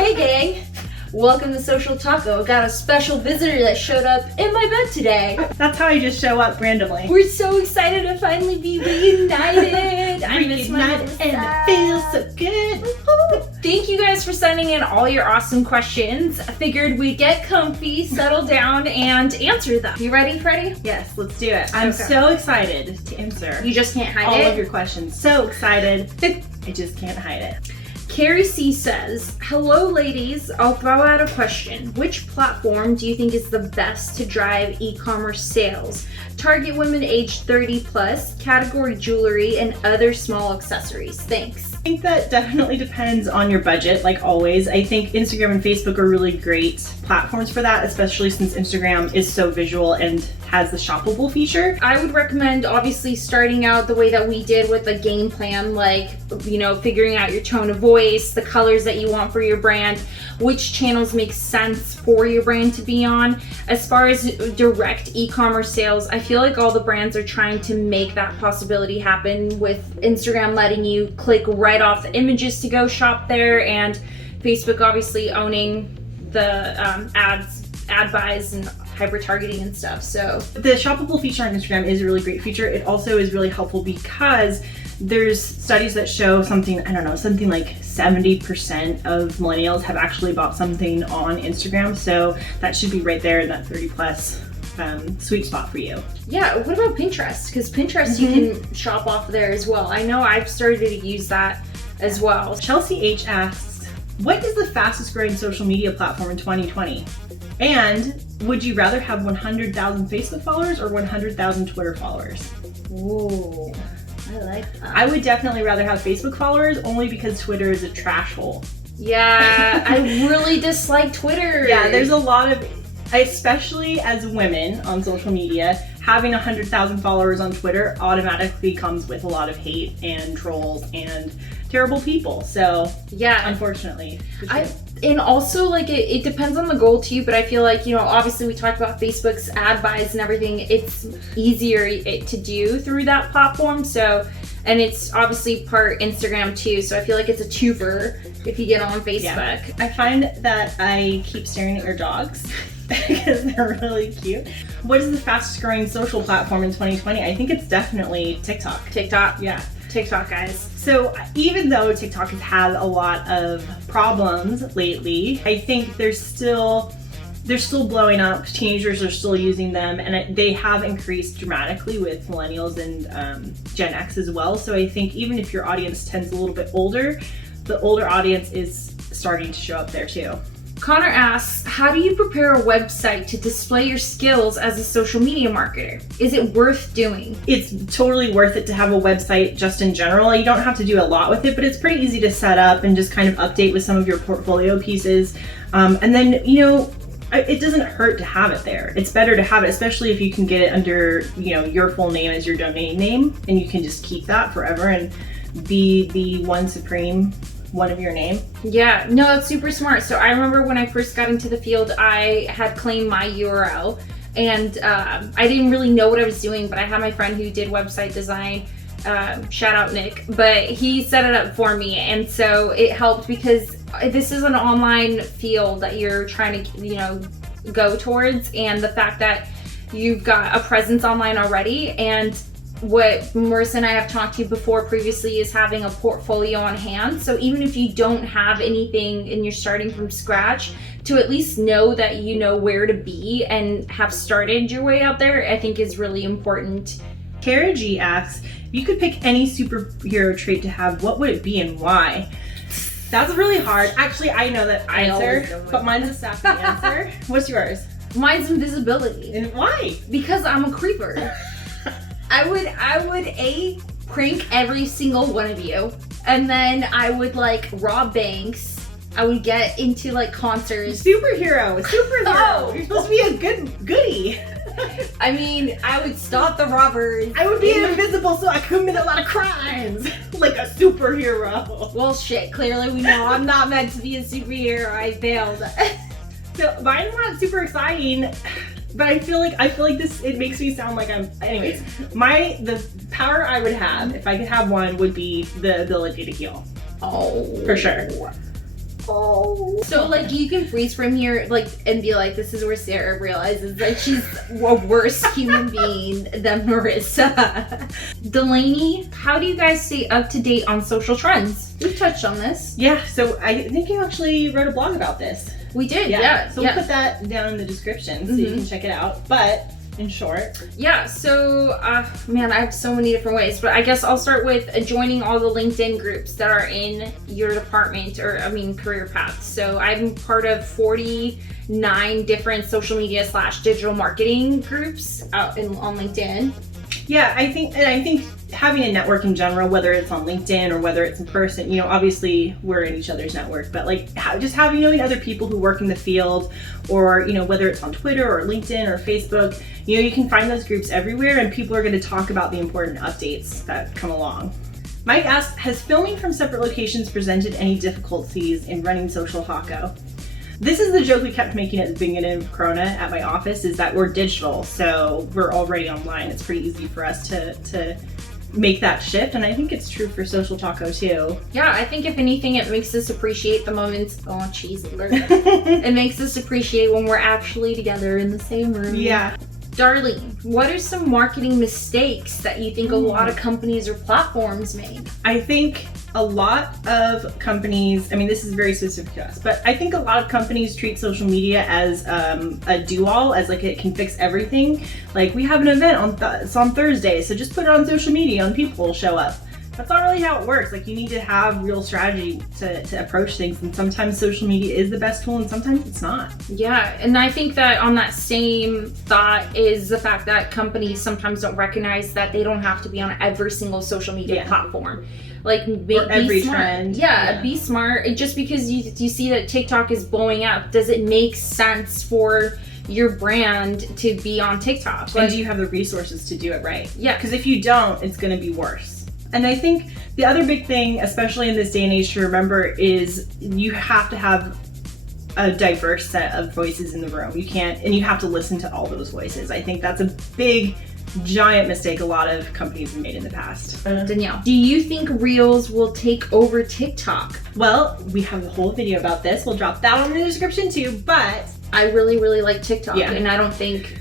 Hey gang, welcome to Social Taco. Got a special visitor that showed up in my bed today. That's how I just show up randomly. We're so excited to finally be reunited. I miss my Reunited and it feels so good. Thank you guys for sending in all your awesome questions. I figured we'd get comfy, settle down, and answer them. You ready, Freddie? Yes, let's do it. I'm Okay. so excited to answer You just can't hide all it. of your questions. So excited. I just can't hide it. Carrie C says, hello ladies, I'll throw out a question. Which platform do you think is the best to drive e-commerce sales? Target women age 30 plus, category jewelry, and other small accessories. Thanks. I think that definitely depends on your budget, like always. I think Instagram and Facebook are really great platforms for that, especially since Instagram is so visual and has the shoppable feature. I would recommend obviously starting out the way that we did with a game plan, like, you know, figuring out your tone of voice, the colors that you want for your brand, which channels make sense for your brand to be on. As far as direct e-commerce sales, I feel like all the brands are trying to make that possibility happen, with Instagram letting you click right off the images to go shop there, and Facebook obviously owning the ad buys and hyper targeting and stuff. So the shoppable feature on Instagram is a really great feature. It also is really helpful because there's studies that show something like 70% of millennials have actually bought something on Instagram. So that should be right there in that 30 plus sweet spot for you. yeah, what about Pinterest? Because Pinterest you can shop off there as well. I know I've started to use that as well. Chelsea H asks, what is the fastest growing social media platform in 2020? And would you rather have 100,000 Facebook followers or 100,000 Twitter followers? Ooh, I like that. I would definitely rather have Facebook followers, only because Twitter is a trash hole. Yeah, I really dislike Twitter. Yeah, there's a lot of, especially as women on social media, having 100,000 followers on Twitter automatically comes with a lot of hate and trolls and terrible people. So yeah, unfortunately. For sure. And also, like, it depends on the goal too, but I feel like, you know, obviously we talked about Facebook's ad buys and everything. It's easier to do through that platform. So, and it's obviously part Instagram too. So I feel like it's a twofer if you get on Facebook. Yeah. I find that I keep staring at your dogs because they're really cute. What is the fastest growing social platform in 2020? I think it's definitely TikTok. TikTok. Yeah. TikTok, guys. So even though TikTok has had a lot of problems lately, I think they're still blowing up. Teenagers are still using them, and they have increased dramatically with millennials and Gen X as well. So I think even if your audience tends a little bit older, the older audience is starting to show up there too. Connor asks, how do you prepare a website to display your skills as a social media marketer? Is it worth doing? It's totally worth it to have a website just in general. You don't have to do a lot with it, but it's pretty easy to set up and just kind of update with some of your portfolio pieces. And then, you know, it doesn't hurt to have it there. It's better to have it, especially if you can get it under, you know, your full name as your domain name, and you can just keep that forever and be the one supreme one of your name. Yeah, no, that's super smart. So I remember when I first got into the field, I had claimed my URL, and I didn't really know what I was doing, but I had my friend who did website design, shout out Nick, but he set it up for me, and so it helped because this is an online field that you're trying to, you know, go towards, and the fact that you've got a presence online already, and what Marissa and I have talked to you before previously is having a portfolio on hand. So even if you don't have anything and you're starting from scratch, to at least know that you know where to be and have started your way out there, I think is really important. Kara G asks, if you could pick any superhero trait to have, what would it be and why? That's really hard. Actually, I know that answer, but mine's a sassy answer. What's yours? Mine's invisibility. And why? Because I'm a creeper. I would prank every single one of you, and then I would like rob banks. I would get into like concerts. Superhero. Oh. You're supposed to be a goodie. I mean, I would stop the robbers. I would be invisible so I commit a lot of crimes, like a superhero. Well, shit. Clearly, we know I'm not meant to be a superhero. I failed. So mine's not super exciting. But I feel like this, it makes me sound like I'm, anyways, the power I would have, if I could have one, would be the ability to heal. Oh. For sure. Oh. So like you can freeze from here like and be like, this is where Sarah realizes that she's a worse human being than Marissa. Delaney, how do you guys stay up to date on social trends? We've touched on this. Yeah, so I think you actually wrote a blog about this. We did, yeah. So we'll put that down in the description so you can check it out. But in short. Yeah, so, man, I have so many different ways, but I guess I'll start with joining all the LinkedIn groups that are in your department career path. So I'm part of 49 different social media / digital marketing groups out on LinkedIn. Yeah, I think having a network in general, whether it's on LinkedIn or whether it's in person, obviously we're in each other's network, but like just having knowing other people who work in the field, or whether it's on Twitter or LinkedIn or Facebook, you can find those groups everywhere, and people are going to talk about the important updates that come along. Mike asks, has filming from separate locations presented any difficulties in running Social Hako? This is the joke we kept making at the beginning of Corona at my office, is that we're digital, so we're already online. It's pretty easy for us to make that shift, and I think it's true for Social Taco too. Yeah, I think if anything, it makes us appreciate the moments. Oh, jeez, it makes us appreciate when we're actually together in the same room. Yeah. Darlene, what are some marketing mistakes that you think a lot of companies or platforms make? I think a lot of companies, this is very specific to us, but I think a lot of companies treat social media as a do-all, as like it can fix everything. Like, we have an event it's on Thursday, so just put it on social media and people will show up. That's not really how it works. Like, you need to have real strategy to approach things, and sometimes social media is the best tool and sometimes it's not. Yeah, and I think that on that same thought is the fact that companies sometimes don't recognize that they don't have to be on every single social media platform. Like, be every smart. Trend. Yeah, be smart. Just because you see that TikTok is blowing up, does it make sense for your brand to be on TikTok? And do you have the resources to do it right? Yeah. Because if you don't, it's going to be worse. And I think the other big thing, especially in this day and age, to remember is you have to have a diverse set of voices in the room. You have to listen to all those voices. I think that's a big, giant mistake a lot of companies have made in the past. Danielle, do you think Reels will take over TikTok? Well, we have a whole video about this. We'll drop that on in the description too, but I really, really like TikTok, yeah. And I don't think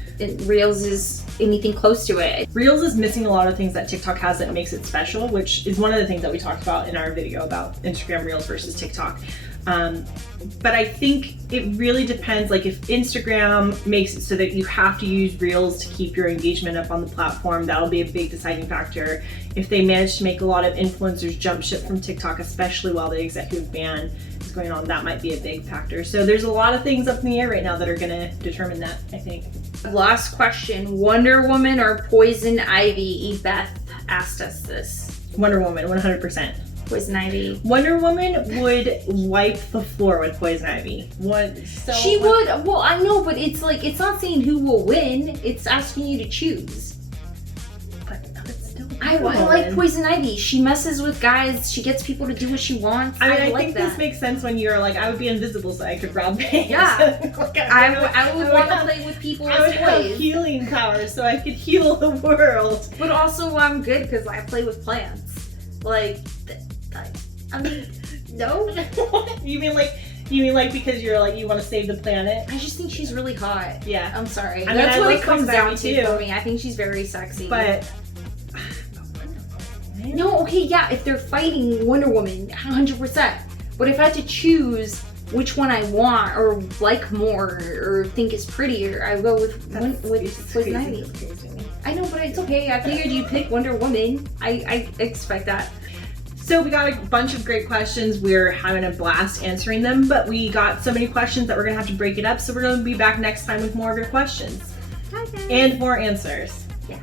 Reels is anything close to it. Reels is missing a lot of things that TikTok has that makes it special, which is one of the things that we talked about in our video about Instagram Reels versus TikTok. But I think it really depends. Like, if Instagram makes it so that you have to use Reels to keep your engagement up on the platform, that'll be a big deciding factor. If they manage to make a lot of influencers jump ship from TikTok, especially while the executive ban is going on, that might be a big factor. So there's a lot of things up in the air right now that are going to determine that, I think. Last question, Wonder Woman or Poison Ivy? Beth asked us this. Wonder Woman, 100%. Poison Ivy. Wonder Woman would wipe the floor with Poison Ivy. She would. Well, I know, but it's like, it's not saying who will win. It's asking you to choose. But it's still I like Poison Ivy. She messes with guys. She gets people to do what she wants. I like think that. this makes sense when you're like, I would be invisible so I could rob banks. Yeah. Like, I would want to play with people I would as have toys. healing powers so I could heal the world. But also, I'm good because I play with plants. No. You mean like because you're like, you want to save the planet? I just think she's really hot. Yeah. I'm sorry. I mean, That's I what love it comes Poison down Ivy to too. for me. I think she's very sexy. But no, okay, yeah, if they're fighting Wonder Woman, 100%. But if I had to choose which one I want or like more or think is prettier, I go with Poison Ivy. I know, but it's okay. I figured you'd pick Wonder Woman. I expect that. So we got a bunch of great questions. We're having a blast answering them, but we got so many questions that we're gonna have to break it up. So we're gonna be back next time with more of your questions. Hi, guys. And more answers. Yeah.